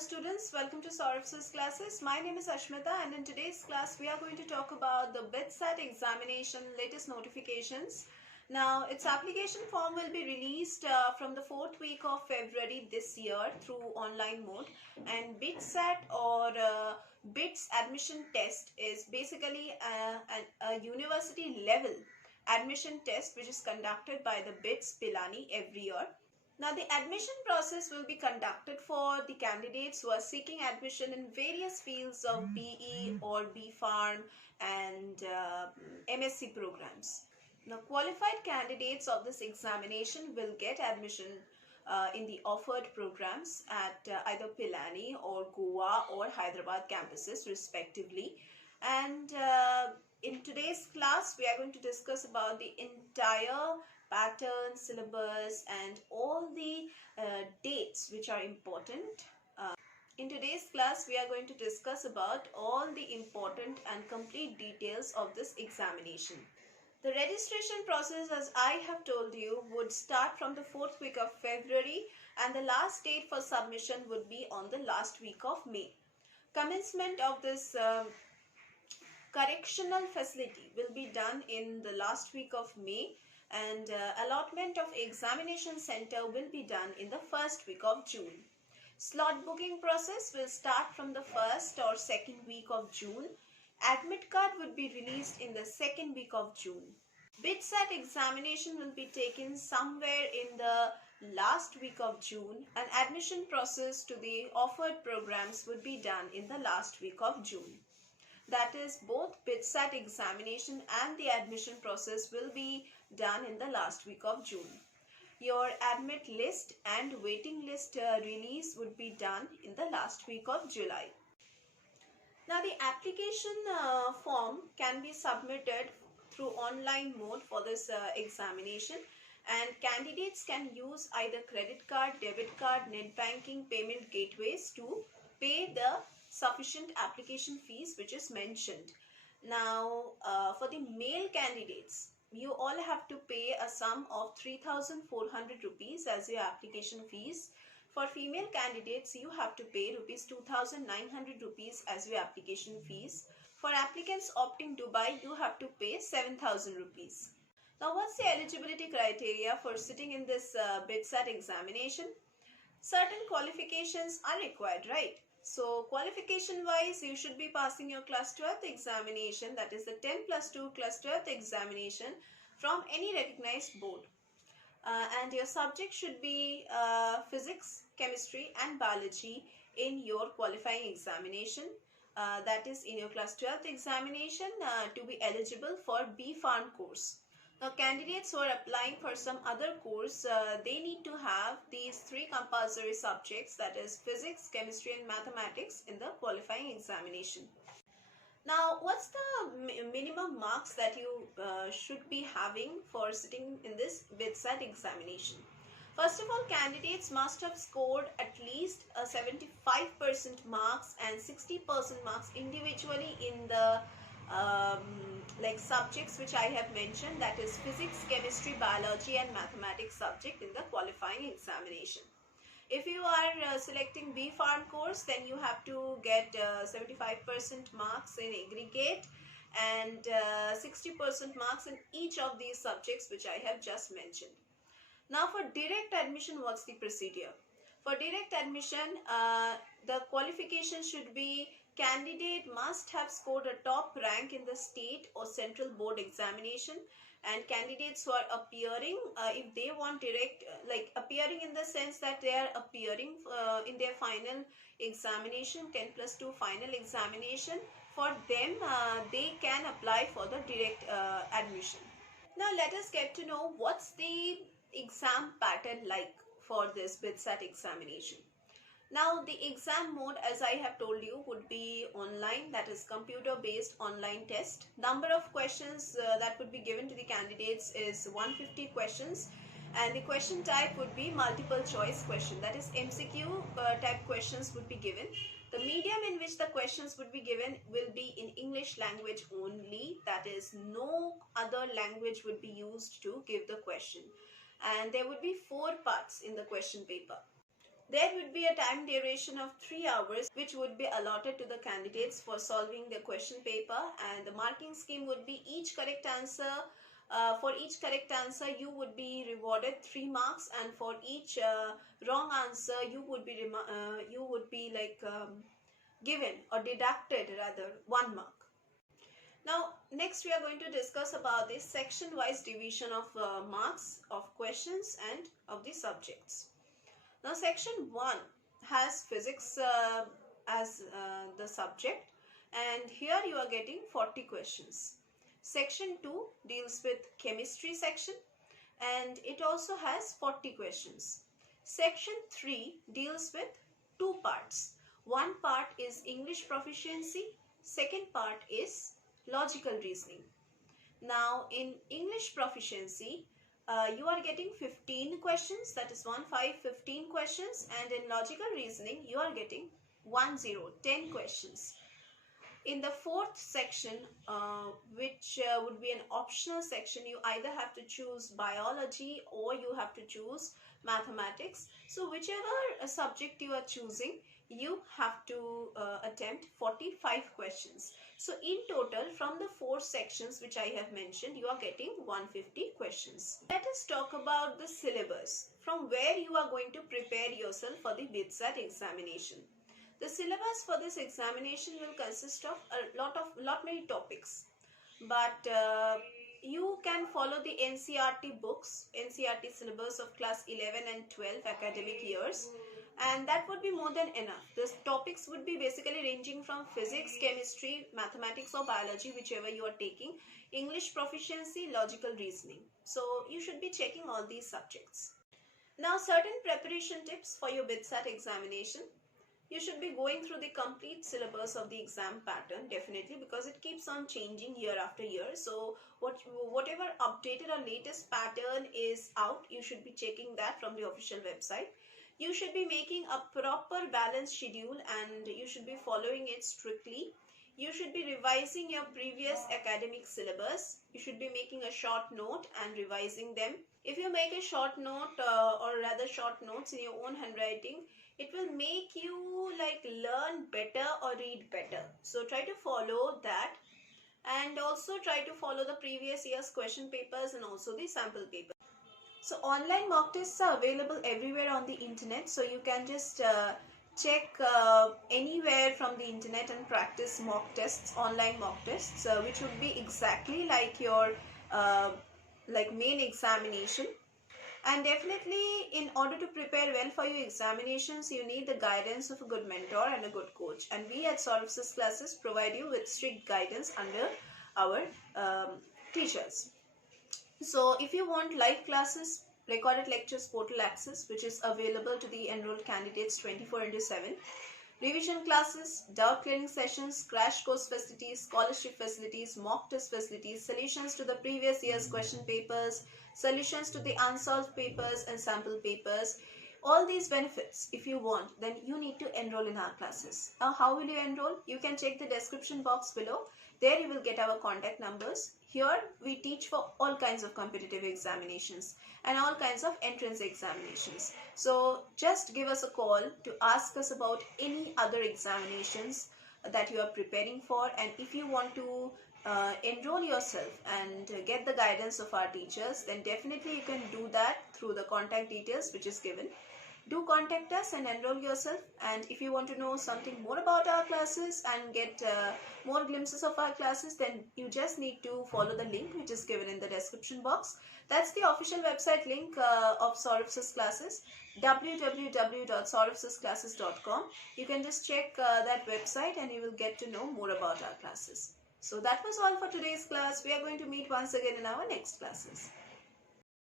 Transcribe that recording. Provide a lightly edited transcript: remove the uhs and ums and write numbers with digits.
students, welcome to Saurav's classes. My name is Ashmita and in today's class we are going to talk about the BITSAT examination latest notifications. Now its application form will be released from the 4th week of February this year through online mode, and BITSAT or BITS admission test is basically a university level admission test which is conducted by the BITS Pilani every year. Now, the admission process will be conducted for the candidates who are seeking admission in various fields of BE or Pharm and M.Sc programs. Now, qualified candidates of this examination will get admission in the offered programs at either Pilani or Goa or Hyderabad campuses respectively. And in today's class, we are going to discuss about the entire pattern, syllabus and all the dates which are important. In today's class, we are going to discuss about all the important and complete details of this examination. The registration process, as I have told you, would start from the 4th week of February and the last date for submission would be on the last week of May. Commencement of this correctional facility will be done in the last week of May, and allotment of examination center will be done in the first week of June. Slot booking process will start from the first or second week of June. Admit card would be released in the second week of June. BITSAT examination will be taken somewhere in the last week of June, and admission process to the offered programs would be done in the last week of June. That is, both BITSAT examination and the admission process will be done in the last week of June. Your admit list and waiting list release would be done in the last week of July. Now, the application form can be submitted through online mode for this examination, and candidates can use either credit card, debit card, net banking payment gateways to pay the sufficient application fees which is mentioned. Now, for the male candidates, you all have to pay a sum of 3,400 rupees as your application fees. For female candidates, you have to pay rupees 2,900 rupees as your application fees. For applicants opting Dubai, you have to pay 7,000 rupees. Now, what's the eligibility criteria for sitting in this BITSAT examination? Certain qualifications are required, right? So, qualification wise, you should be passing your class 12th examination, that is the 10+2 class 12th examination from any recognized board. And your subject should be physics, chemistry and biology in your qualifying examination. That is in your class 12th examination to be eligible for Pharm course. Now, candidates who are applying for some other course, they need to have these 3 compulsory subjects, that is physics, chemistry and mathematics in the qualifying examination. Now, what's the minimum marks that you should be having for sitting in this BITSAT examination? First of all, candidates must have scored at least 75% marks and 60% marks individually in the subjects which I have mentioned, that is physics, chemistry, biology and mathematics subject in the qualifying examination. If you are selecting Pharm course, then you have to get 75% marks in aggregate and 60% marks in each of these subjects which I have just mentioned. Now, for direct admission, what's the procedure? For direct admission, the qualification should be candidate must have scored a top rank in the state or central board examination, and candidates who are appearing, if they want direct, appearing in the sense that they are appearing in their final examination, 10+2 final examination, for them they can apply for the direct admission. Now, let us get to know what's the exam pattern like for this BITSAT examination. Now, the exam mode, as I have told you, would be online, that is computer based online test. Number of questions that would be given to the candidates is 150 questions, and the question type would be multiple choice question, that is MCQ type questions would be given. The medium in which the questions would be given will be in English language only, that is no other language would be used to give the question, and there would be 4 parts in the question paper. There would be a time duration of 3 hours which would be allotted to the candidates for solving the question paper, and the marking scheme would be each correct answer. For each correct answer you would be rewarded 3 marks, and for each wrong answer you would be given or deducted rather 1 mark. Now next we are going to discuss about this section wise division of marks of questions and of the subjects. Now section 1 has physics as the subject, and here you are getting 40 questions. Section 2 deals with chemistry section, and it also has 40 questions. Section 3 deals with 2 parts. One part is English proficiency, second part is logical reasoning. Now in English proficiency you are getting 15 questions, that is 15 questions, and in logical reasoning you are getting 10 questions. In the fourth section, which would be an optional section, you either have to choose biology or you have to choose mathematics. So whichever subject you are choosing, you have to attempt 45 questions. So in total, from the 4 sections which I have mentioned, you are getting 150 questions. Let us talk about the syllabus, from where you are going to prepare yourself for the BITSAT examination. The syllabus for this examination will consist of lot many topics, but you can follow the NCERT books, NCERT syllabus of class 11 and 12 academic years, and that would be more than enough. The topics would be basically ranging from physics, chemistry, mathematics or biology, whichever you are taking, English proficiency, logical reasoning. So you should be checking all these subjects. Now certain preparation tips for your BITSAT examination. You should be going through the complete syllabus of the exam pattern, definitely, because it keeps on changing year after year. So whatever updated or latest pattern is out, you should be checking that from the official website. You should be making a proper balanced schedule and you should be following it strictly. You should be revising your previous academic syllabus. You should be making a short note and revising them. If you make a short note or rather short notes in your own handwriting, it will make you learn better or read better. So try to follow that, and also try to follow the previous year's question papers and also the sample paper. So online mock tests are available everywhere on the internet, so you can just check anywhere from the internet and practice mock tests, online mock tests, which would be exactly like your main examination. And definitely, in order to prepare well for your examinations, you need the guidance of a good mentor and a good coach. And we at Solvsys Classes provide you with strict guidance under our teachers. So if you want live classes, recorded lectures, portal access, which is available to the enrolled candidates 24/7, revision classes, doubt clearing sessions, crash course facilities, scholarship facilities, mock test facilities, solutions to the previous year's question papers, solutions to the unsolved papers and sample papers. All these benefits, if you want, then you need to enroll in our classes. Now, how will you enroll? You can check the description box below. There you will get our contact numbers. Here we teach for all kinds of competitive examinations and all kinds of entrance examinations. So just give us a call to ask us about any other examinations that you are preparing for, and if you want to enroll yourself and get the guidance of our teachers, then definitely you can do that through the contact details which is given. Do contact us and enroll yourself. And if you want to know something more about our classes and get more glimpses of our classes, then you just need to follow the link which is given in the description box. That's the official website link of Solvsys Classes, www.solvsysclasses.com. You can just check that website and you will get to know more about our classes. So that was all for today's class. We are going to meet once again in our next classes.